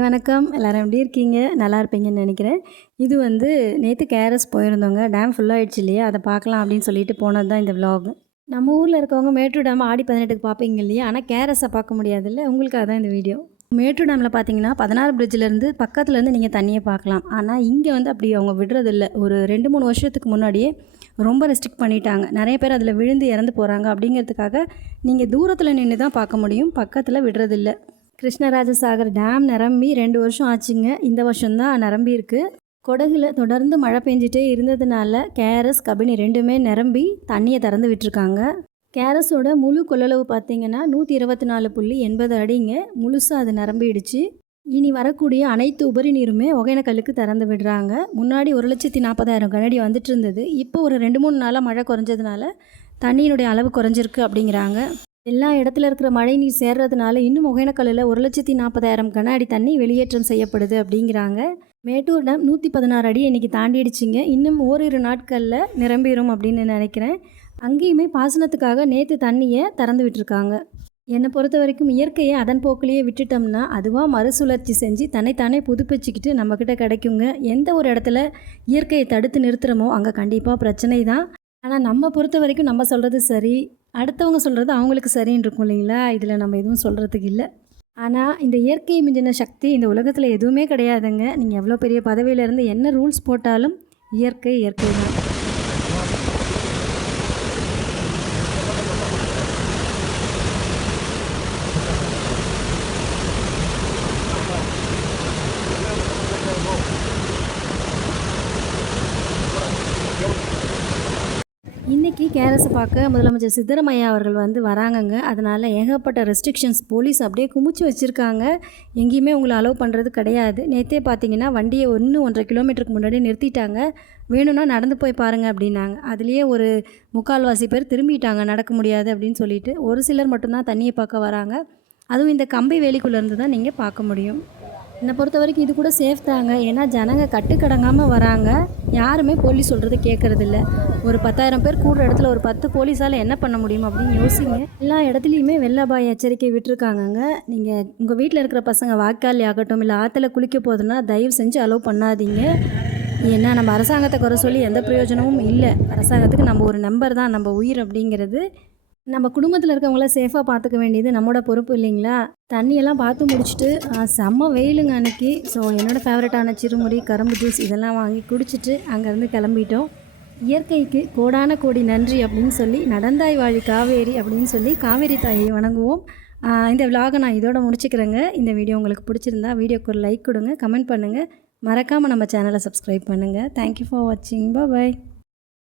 Hi வணக்கம். எல்லோரும் எப்படி இருக்கீங்க? நல்லா இருப்பீங்கன்னு நினைக்கிறேன். இது வந்து நேற்று கேரஸ் போயிருந்தோங்க. டேம் ஃபுல்லாகிடுச்சு இல்லையா? அதை பார்க்கலாம் அப்படின்னு சொல்லிட்டு போனது தான் இந்த விலாக் நம்ம ஊரில் இருக்கவங்க மேட்டூர் டேம் ஆடி பதினெட்டுக்கு பார்ப்பீங்க இல்லையா? ஆனால் கேரஸை பார்க்க முடியாதுல்ல? உங்களுக்காக தான் இந்த வீடியோ மேட்டூர் டேமில் பார்த்தீங்கன்னா பதினாறு பிரிட்ஜிலேருந்து பக்கத்துலேருந்து நீங்கள் தண்ணியை பார்க்கலாம். ஆனால் இங்கே வந்து அப்படி அவங்க விடுறதில்ல. ஒரு ரெண்டு மூணு வருஷத்துக்கு முன்னாடியே ரொம்ப ரெஸ்ட்ரிக்ட் பண்ணிட்டாங்க. நிறைய பேர் அதில் விழுந்து இறந்து போகிறாங்க அப்படிங்கிறதுக்காக நீங்கள் தூரத்தில் நின்று தான் பார்க்க முடியும். பக்கத்தில் விடுறதில்ல. கிருஷ்ணராஜசாகர் டேம் நிரம்பி ரெண்டு வருஷம் ஆச்சுங்க. இந்த வருஷம்தான் நிரம்பி கொடகில் கொடகுல தொடர்ந்து மழை பெஞ்சிட்டே இருந்ததுனால கேரஸ் கபினி ரெண்டுமே நிரம்பி தண்ணியை திறந்து விட்டுருக்காங்க. கேரஸோட முழு கொள்ளளவு பார்த்தீங்கன்னா நூற்றி இருபத்தி நாலு புள்ளி எண்பது அடிங்க. முழுசாக அது நிரம்பிடுச்சு. இனி வரக்கூடிய அனைத்து உபரி நீருமே ஒகேனக்கல்லுக்கு திறந்து விடுறாங்க. முன்னாடி ஒரு லட்சத்தி நாற்பதாயிரம் கனடி வந்துட்டு இருந்தது. இப்போ ஒரு ரெண்டு மூணு நாளாக மழை குறைஞ்சதுனால தண்ணியினுடைய அளவு குறைஞ்சிருக்கு அப்படிங்கிறாங்க. எல்லா இடத்துல இருக்கிற மழை நீர் சேர்றதுனால இன்னும் ஒகேனக்கல்லில் ஒரு லட்சத்தி நாற்பதாயிரம் கன அடி தண்ணி வெளியேற்றம் செய்யப்படுது அப்படிங்கிறாங்க. மேட்டூர் டேம் நூற்றி பதினாறு அடி இன்றைக்கி தாண்டிடுச்சிங்க. இன்னும் ஓரிரு நாட்களில் நிரம்பிடும் அப்படின்னு நினைக்கிறேன். அங்கேயுமே பாசனத்துக்காக நேற்று தண்ணியை திறந்து விட்டுருக்காங்க. என்னை பொறுத்த வரைக்கும் இயற்கையை அதன் போக்கிலேயே விட்டுட்டோம்னா அதுவாக மறுசுழற்சி செஞ்சு தன்னைத்தானே புதுப்பிச்சுக்கிட்டு நம்மக்கிட்ட கிடைக்குங்க. எந்த ஒரு இடத்துல இயற்கையை தடுத்து நிறுத்துகிறோமோ அங்கே கண்டிப்பாக பிரச்சனை தான் ஆனால் நம்ம பொறுத்த வரைக்கும் நம்ம சொல்கிறது சரி. அடுத்தவங்க சொல்கிறது அவங்களுக்கு சரின்னு இருக்கும் இல்லைங்களா? இதில் நம்ம எதுவும் சொல்கிறதுக்கு இல்லை. ஆனால் இந்த இயற்கையை மிஞ்சின சக்தி இந்த உலகத்தில் எதுவுமே கிடையாதுங்க. நீங்கள் எவ்வளோ பெரிய பதவியிலேருந்து என்ன ரூல்ஸ் போட்டாலும் இயற்கை இயற்கை தான் இன்றைக்கி கேரஸை பார்க்க முதலமைச்சர் சித்தரமையா அவர்கள் வந்து வராங்கங்க. அதனால் ஏகப்பட்ட ரெஸ்ட்ரிக்ஷன்ஸ் போலீஸ் அப்படியே குமிச்சு வச்சுருக்காங்க. எங்கேயுமே உங்களை அலோவ் பண்ணுறது கிடையாது. நேற்றே பார்த்தீங்கன்னா வண்டியை ஒன்று ஒன்றரை கிலோமீட்டருக்கு முன்னாடி நிறுத்திட்டாங்க. வேணும்னா நடந்து போய் பாருங்கள் அப்படின்னாங்க. அதுலேயே ஒரு முக்கால்வாசி பேர் திரும்பிட்டாங்க. நடக்க முடியாது அப்படின்னு சொல்லிட்டு ஒரு சிலர் மட்டும்தான் தண்ணியை பார்க்க வராங்க. அதுவும் இந்த கம்பி வேலிக்குள்ளேருந்து தான் நீங்கள் பார்க்க முடியும். என்னை பொறுத்த வரைக்கும் இது கூட சேஃப் தாங்க. ஏன்னா ஜனங்க கட்டுக்கடங்காமல் வராங்க. யாருமே போலீஸ் சொல்கிறது கேட்குறதில்ல ஒரு பத்தாயிரம் பேர் கூடுற இடத்துல ஒரு பத்து போலீஸால் என்ன பண்ண முடியும் அப்படின்னு யோசிங்க. எல்லா இடத்துலையுமே வெள்ள எச்சரிக்கை விட்டுருக்காங்கங்க. நீங்கள் உங்கள் வீட்டில் இருக்கிற பசங்க வாய்க்கால் ஆகட்டும் இல்லை ஆற்றுல குளிக்க போகுதுன்னா தயவு செஞ்சு அலோவ் பண்ணாதீங்க. ஏன்னா நம்ம அரசாங்கத்தை குறை சொல்லி எந்த பிரயோஜனமும் இல்லை. அரசாங்கத்துக்கு நம்ம ஒரு நம்பர் தான் நம்ம உயிர் அப்படிங்கிறது. நம்ம குடும்பத்தில் இருக்கவங்கள சேஃபாக பார்த்துக்க வேண்டியது நம்மளோட பொறுப்பு இல்லைங்களா? தண்ணியெல்லாம் பார்த்து முடிச்சுட்டு செம்ம வெயிலுங்க அன்னைக்கு. ஸோ என்னோடய ஃபேவரட்டான சிறுமுறி கரும்பு ஜூஸ் இதெல்லாம் வாங்கி குடிச்சிட்டு அங்கேருந்து கிளம்பிட்டோம். இயற்கைக்கு கோடான கோடி நன்றி அப்படின்னு சொல்லி நடந்தாய் வாழி காவேரி அப்படின்னு சொல்லி காவேரி தாயை வணங்குவோம். இந்த விலாகை நான் இதோட முடிச்சுக்கிறேங்க. இந்த வீடியோ உங்களுக்கு பிடிச்சிருந்தா வீடியோக்கு ஒரு லைக் கொடுங்க கமெண்ட் பண்ணுங்கள் மறக்காமல் நம்ம சேனலை சப்ஸ்கிரைப் பண்ணுங்கள் தேங்க்யூ ஃபார் வாட்சிங் பாய்